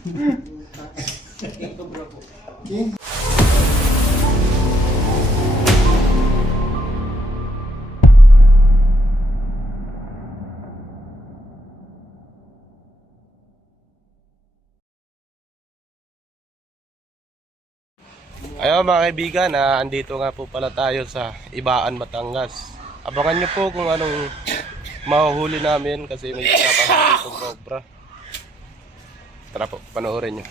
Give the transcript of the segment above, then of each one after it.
King Cobra po. King. Ayun mga kaibigan, andito nga po pala tayo sa Ibaan, Batangas. Abangan nyo po kung anong mahuhuli namin kasi may kasama ditong cobra. Tara po, panoorin nyo.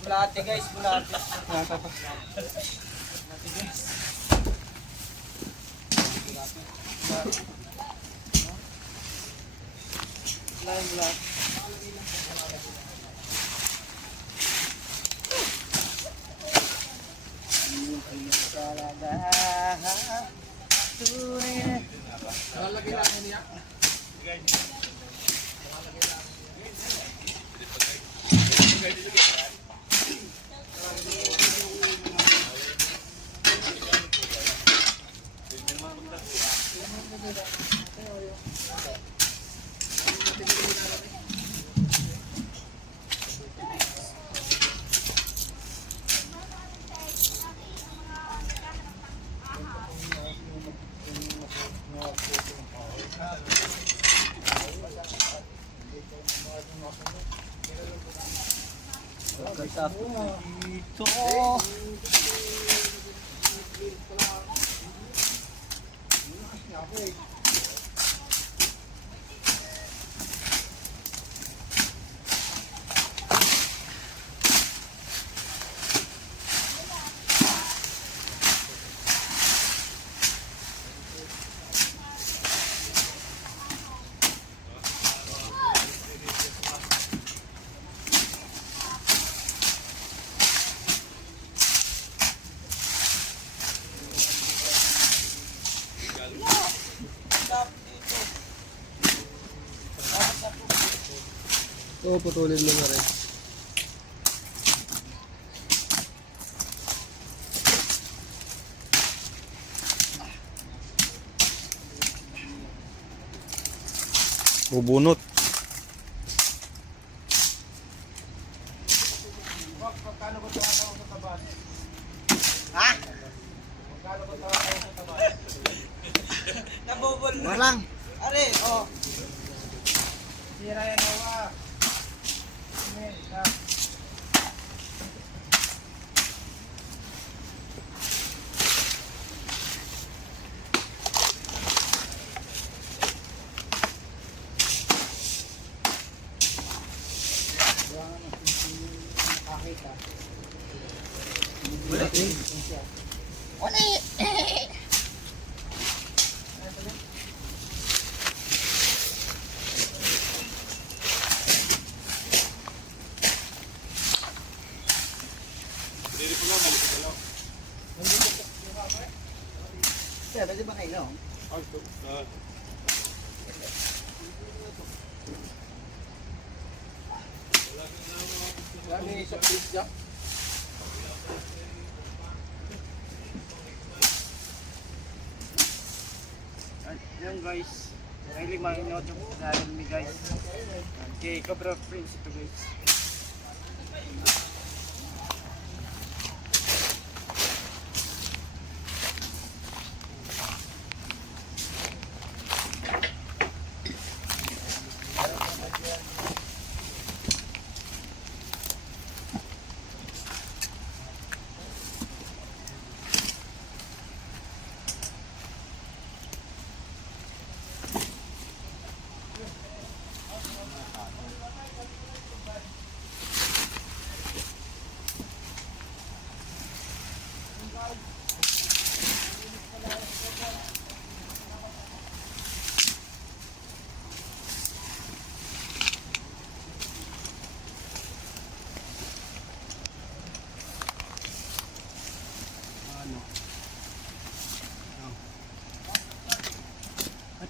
Bulate guys, bulate. Dito. Oo, putulin mo na rin. Bubunot. Ha? Nabubol na. Walang. Are, oh. Sira yan nawa. Sir, pwede ba kayo? Dami sa pizza. Yan guys, really manood yung channel ni guys. Kay Cobra Prince ito guys.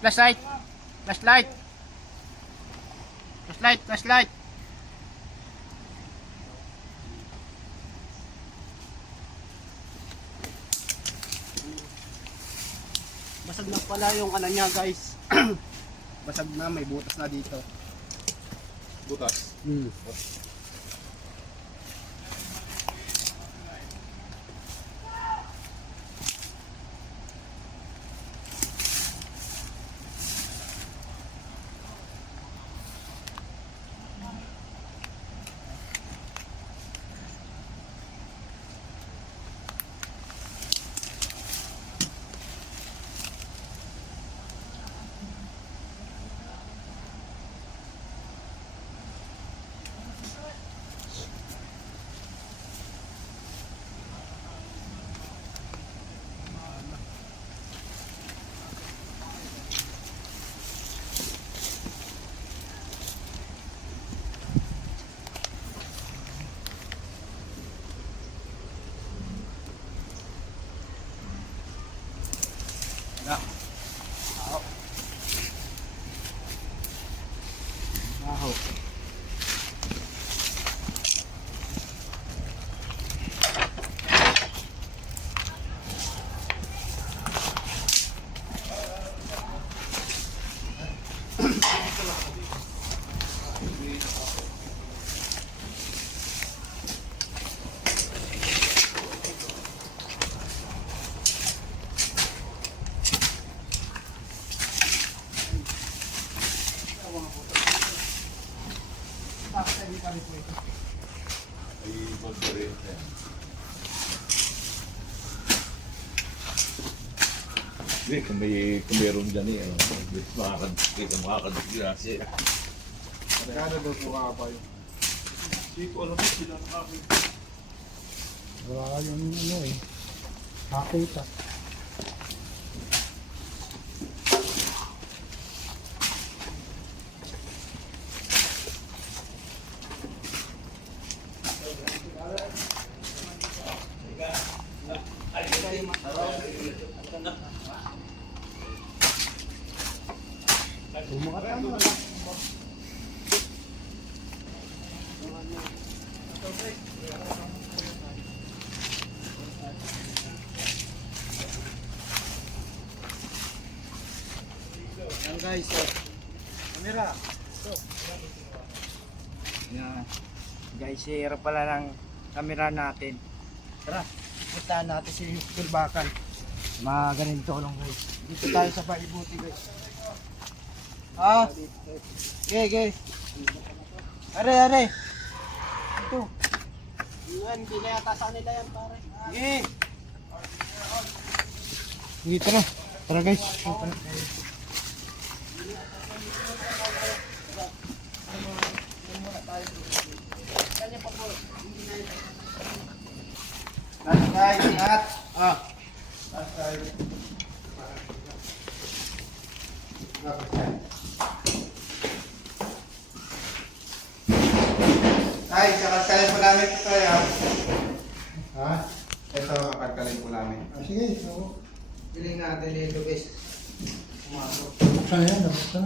flashlight. Flashlight. Flashlight, flashlight. Basag na pala yung ano niya, guys. Basag na, may butas na dito. Butas. Wow. Hindi, kung meron dyan eh, makakadisgrasya. Magkano daw po kakapay? Hindi ko alam sila nakakita. Wala yung ano eh. Nakita. Yan guys, camera. Ito. Yan. Guys, share pala ng camera natin. Tara, puntahan natin si Kulbakan. Mga ganito lang guys. Dito tayo sa Paibuti guys. Ah, okay. Are. Ito. Yan, hindi na yata sa nila yan pare. Okay. Dito na. Tara guys. Guys, ingat. Ay, kakalkalin po namin ito yan. Ha? Ito, kakalkalin po namin. Sige, so. Piling natin dito guys. Pumasok. Ayan, dapat na.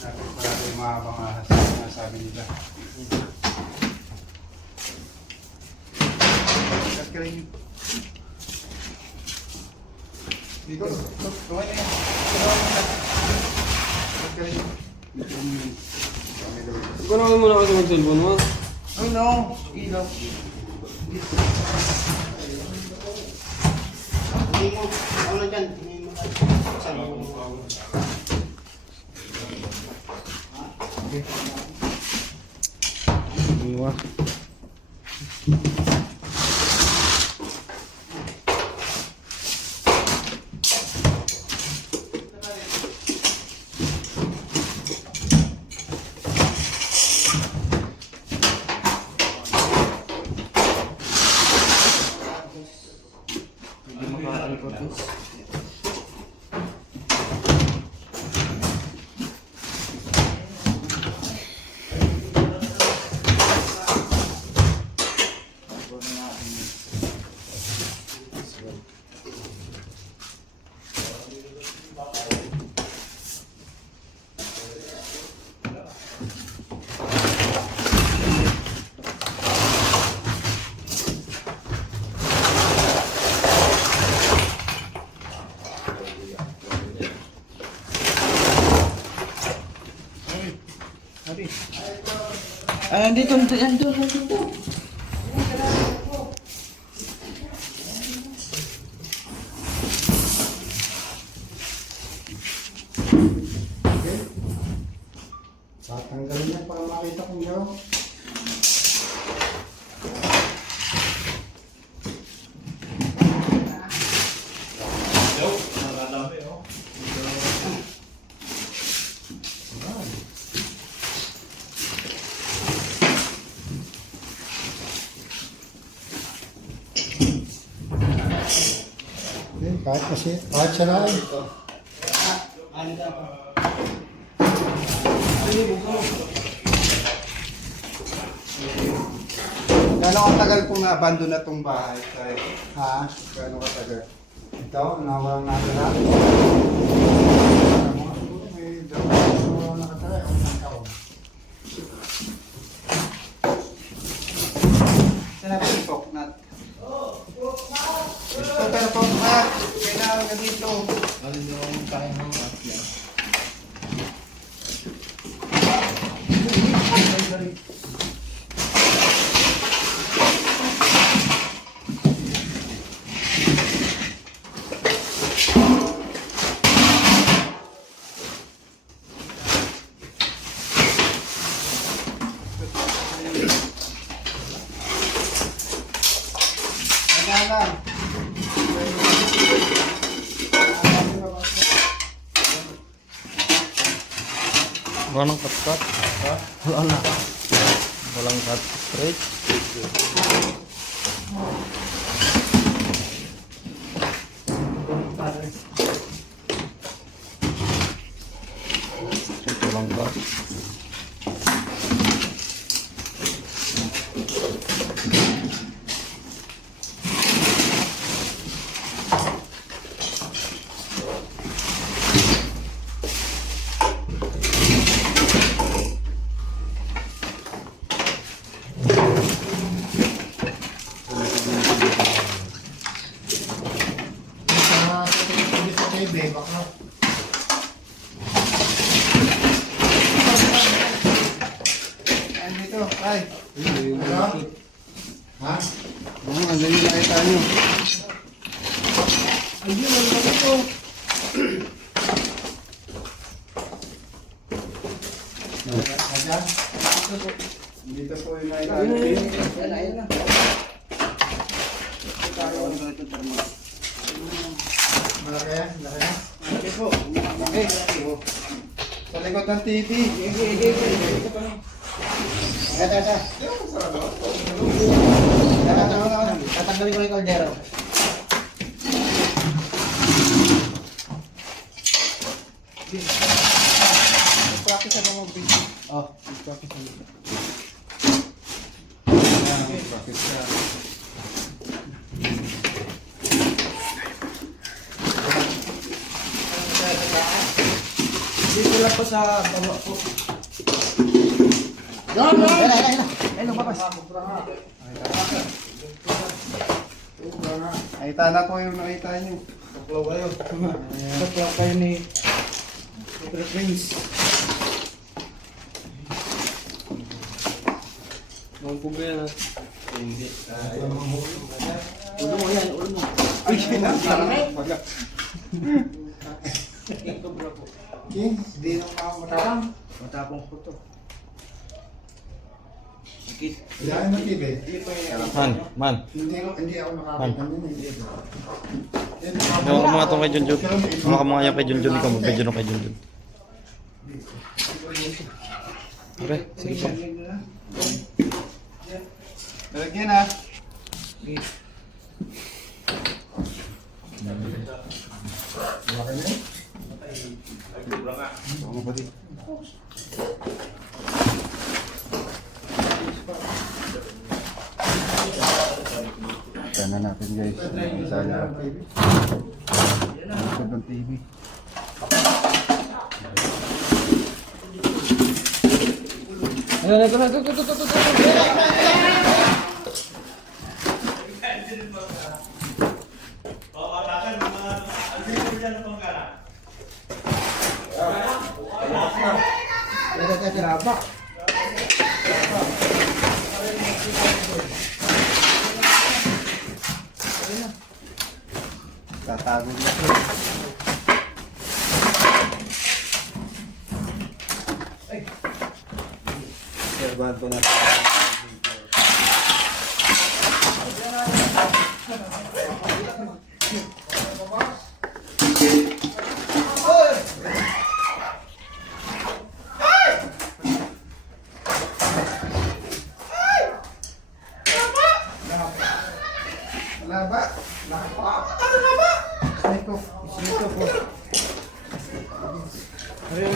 Natin pala ito yung mga pangahas na sabi nila. Kakalkalin. Dito. Tuwan na yan. Kakalkalin. Ikaw naman muna kasi mag-cellphone mo. Ay no, ilaw. Hindi mo, ano dyan? Hindi mo lang. Saan mo? Iwa. Ay, andito, andito. Tatanggalin niya para makita kong gawin. Kahit siya lang. Gano'ng katagal pong na-abandon na itong bahay? Tay? Ha? Gano'ng katagal? Ito, nawalang natira. May dalawang nakatira. Ang taon. Sinabi ni Poknat. Ito pero Poknat, kailangan ka dito. Kailangan. Walang cut-cut. Wala na. Walang cut straight. Walang cut. Andito, ay. Ha? Ano yung nakita nyo? Ayun, ano ba ito? Ayan. Dito po yung nakita nyo. Ayun na. Malaki yan. Malaki yan. Malaki po. Okay. Sa likod ng TV. Ito. Tatanggalin ko yung kaldero. Practice sa mga video. Oh. Practice sa mga practice ka. Dito lang po sa baba po. Yan! Ayun, lumabas. Nakita na po yung nakita nyo. Tuklaw kayo. Tuklaw kayo ni Super Prince. Mga po ba yan ha? Hindi. Ulo mo yan, ulo mo. Ay, sinasarap. King, hindi na matapang. Matapong po to. Sakit. Yan ang TV. Man. Hindi ako nakakita nun eh. Yung mga itong kay Junjun. Mga yan kay Junjun. Ikaw mag-video nung kay Junjun. Okay, sige po. Lalagyan na. Malaki na yun. Ano ba din? Sana natin guys. Sana. Likod ng TV. Ito. Tatago na ito. Serbahan ko na ito. Laba. Laba. Snake off. Snake off. Ayun.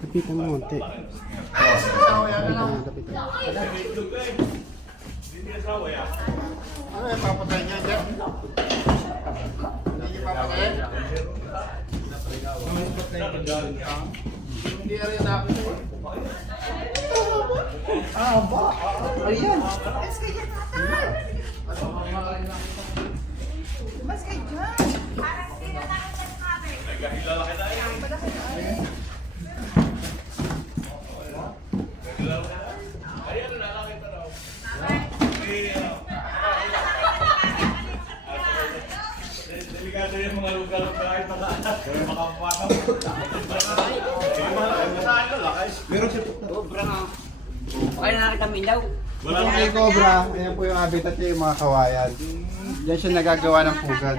Kapitan mo, ante. Ano yung papatay niya dyan? Hindi niya papatay? Hindi rin namin ito. Ba? Ayan. Mas kayo dyan. Parang hindi na nakita sa camera. Delikado yung mga lugar kahit nakaanak. Kaya makapuwaka mo. Meron siya. Okay na kami daw. Wala Ito kay Cobra, ayan po yung habitat niya, yung mga kawayan. Diyan siya nagagawa ng pugad.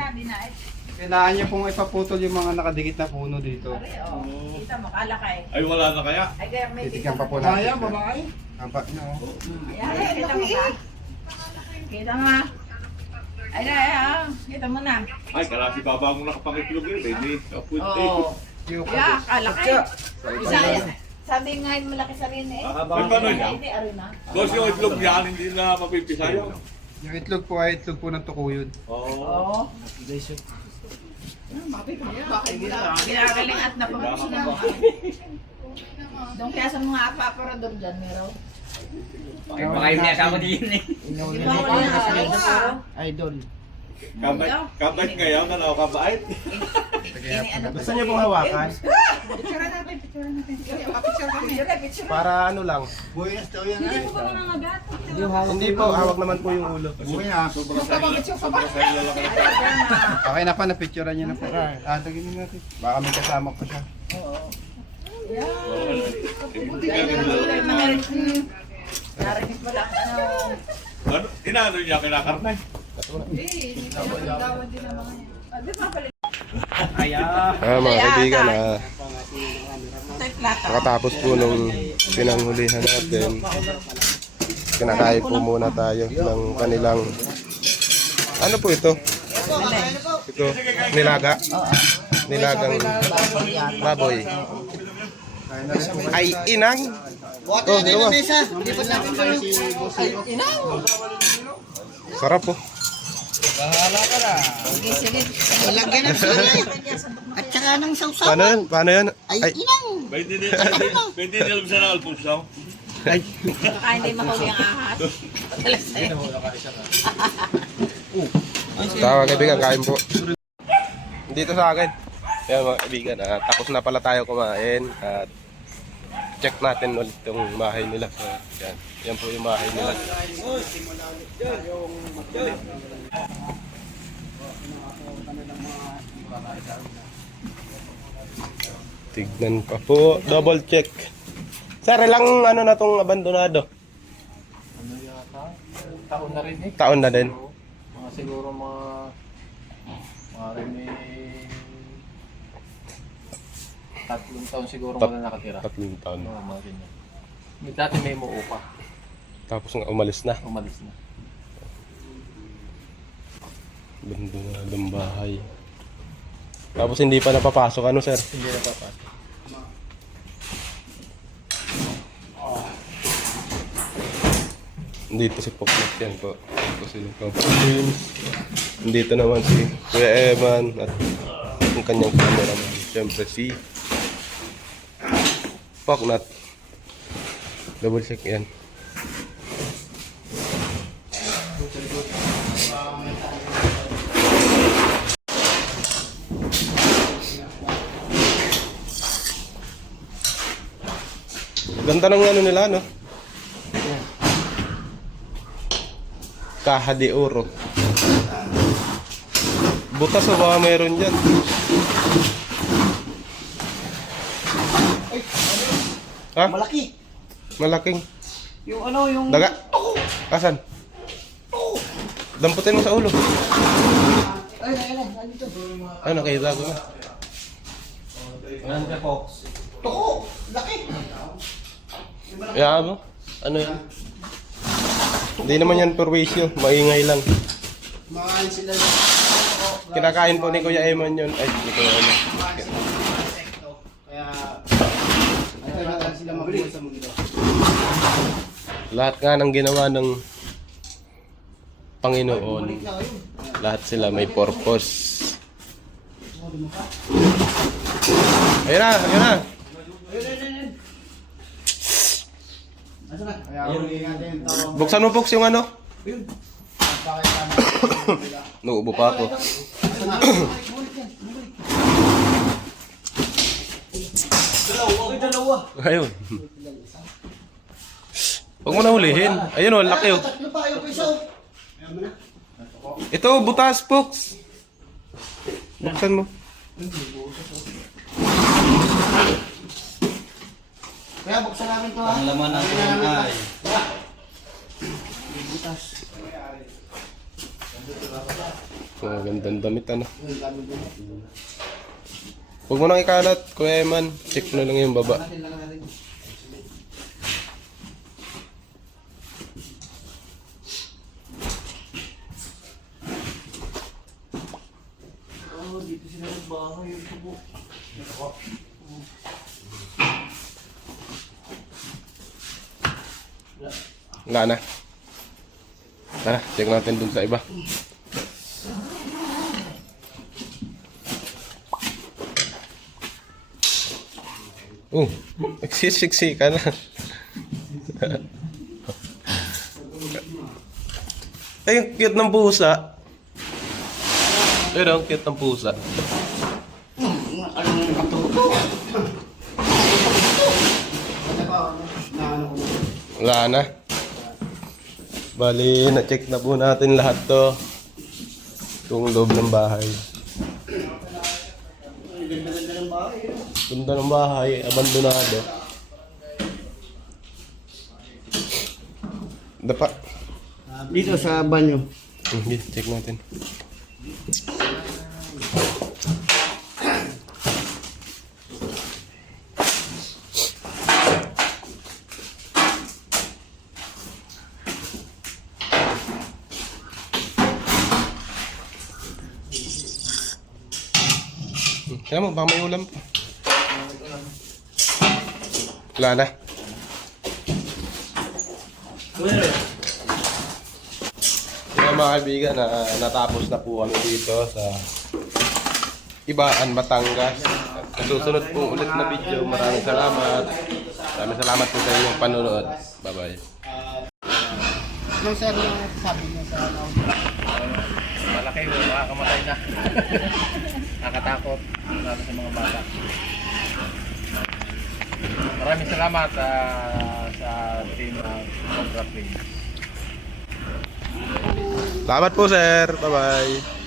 Kailangan niya pong ipaputol yung mga nakadikit na puno dito. Kita mo, kalakay. Ay, wala na kaya? Ay, kaya may Titigan pa po natin. Babae? Hampak niya, oh. Ayan, kita mo ba? Kita mo. Ay, kita mo na. Ay, kalasi baba mo nakapangitlog yun. Hindi. Kaput eh. Oo. Yung Yeah, kalakay. Sabi nga yung malaki sa rin eh. Ay, paano yan? Hindi, arin na. Boss, yung itlog niyan, hindi na mapipisayo. Yung itlog po ay itlog po ng tukuyod. Oo. Oo. Ginagaling at napapos na. Doon kaya sa mga aparador dyan, meron. Baka yung nasama din eh. Di ba wala na sa Idol. Kabait ngayon, ano, kabait. Gusto niyo pong hawakan? Picture natin, picture natin. Picture. Para ano lang. Buyas daw yan ay. Hindi po, hawak naman po yung ulo. Buyas. Sobrang sa'yo lang. Okay na pa, napicturean niya na po. Taginin natin. Baka may kasama pa siya. Narinig mo lang ano. Ano, inaano niya kinakarnay? Mga kaibigan, Ito'y plata. nakatapos po nung pinanghulihan natin. Kinakain po muna tayo ng kanilang... Ano po ito? Ito, nilaga? Nilagang baboy. Ay, inang! Oh, diba? Sarap po. Sige, sige. Lagyan ng sili. At saka ng sausaw. Paano yun? Paano yun? Ay, inang. May dinilog sa nalpusaw. Baka hindi mahuli ang ahas. Padalas sa'yo. Tawa kaibigan, kain po. Dito sa akin. Yan mga kaibigan, tapos na pala tayo kumain. At check natin ulit yung bahay nila. So, yan. Yan po yung bahay nila. Tignan pa po. Double check. Sir, ilang ano na tong abandonado? Ano yata? Taon na rin eh. Taon na din. Mga siguro mga rin eh 3 taon siguro wala nakatira. 3 taon. Mga ganyan. May dati may muupa. Tapos nga umalis na. Umalis na. Abandonadong bahay. Tapos hindi pa napapasok. Ano sir? Hindi na papasok. Dito si Poknat yan po. Ito si Papa James. Dito naman si Kuya Eman at yung kanyang cameraman. Siyempre si Poknat. Double check yan. Ganda ng ano nila, no? Caja de Oro. Butas o baka mayroon dyan? Ha? Malaki. Malaking. Yung ano, yung... Daga? Asan? Damputin mo sa ulo. Ay, nandito. Ay, nakita ko na. Toko, laki. Kaya mo? Ano yan? Hindi naman yan perwisyo. Maingay lang. Makain sila Kinakain po ni Kuya Eman yun. Ay, ni Kuya Eman. kaya ito na sila mabuhay sa mundo. Lahat nga ng ginawa ng Panginoon. Lahat sila may purpose. Ayun na, ayun na. Kaya huli natin yung tawag. Buksan mo, Box, yung ano? Pakita natin. Nuubo pa ako. Ayun. Huwag mo na hulihin. Ayun o, laki o. Tatlo pa, yung isa. Ito, butas, Box. Buksan mo. Kaya buksan namin to ha. Ang laman ng ay. Oh, gandang damit, ano. Huwag mo nang ikalat, Kuya Eman. Check na lang yung baba. Wala na. Tara, check natin dun sa iba. Oh, nagsisiksi ka na. Ay, ang cute ng pusa. Ayun, ang cute ng pusa. Wala na. Bali, na-check na po natin lahat to. Itong loob ng bahay. Ganda ng bahay, abandonado. Dapa. Dito sa banyo. Okay, check natin. Kaya mo, baka may ulam pa. Wala na. Kaya mga kaibigan, natapos na po kami dito sa Ibaan, Batangas. At sa susunod po ulit na video. Maraming salamat. Maraming salamat po sa inyong panonood. Bye-bye. Nung sir, sabi niya sa Malaki, makakamatay na. Nakatakot. Lalo sa mga bata. Maraming salamat sa team ng Cobra Play. Salamat po, sir. Bye-bye.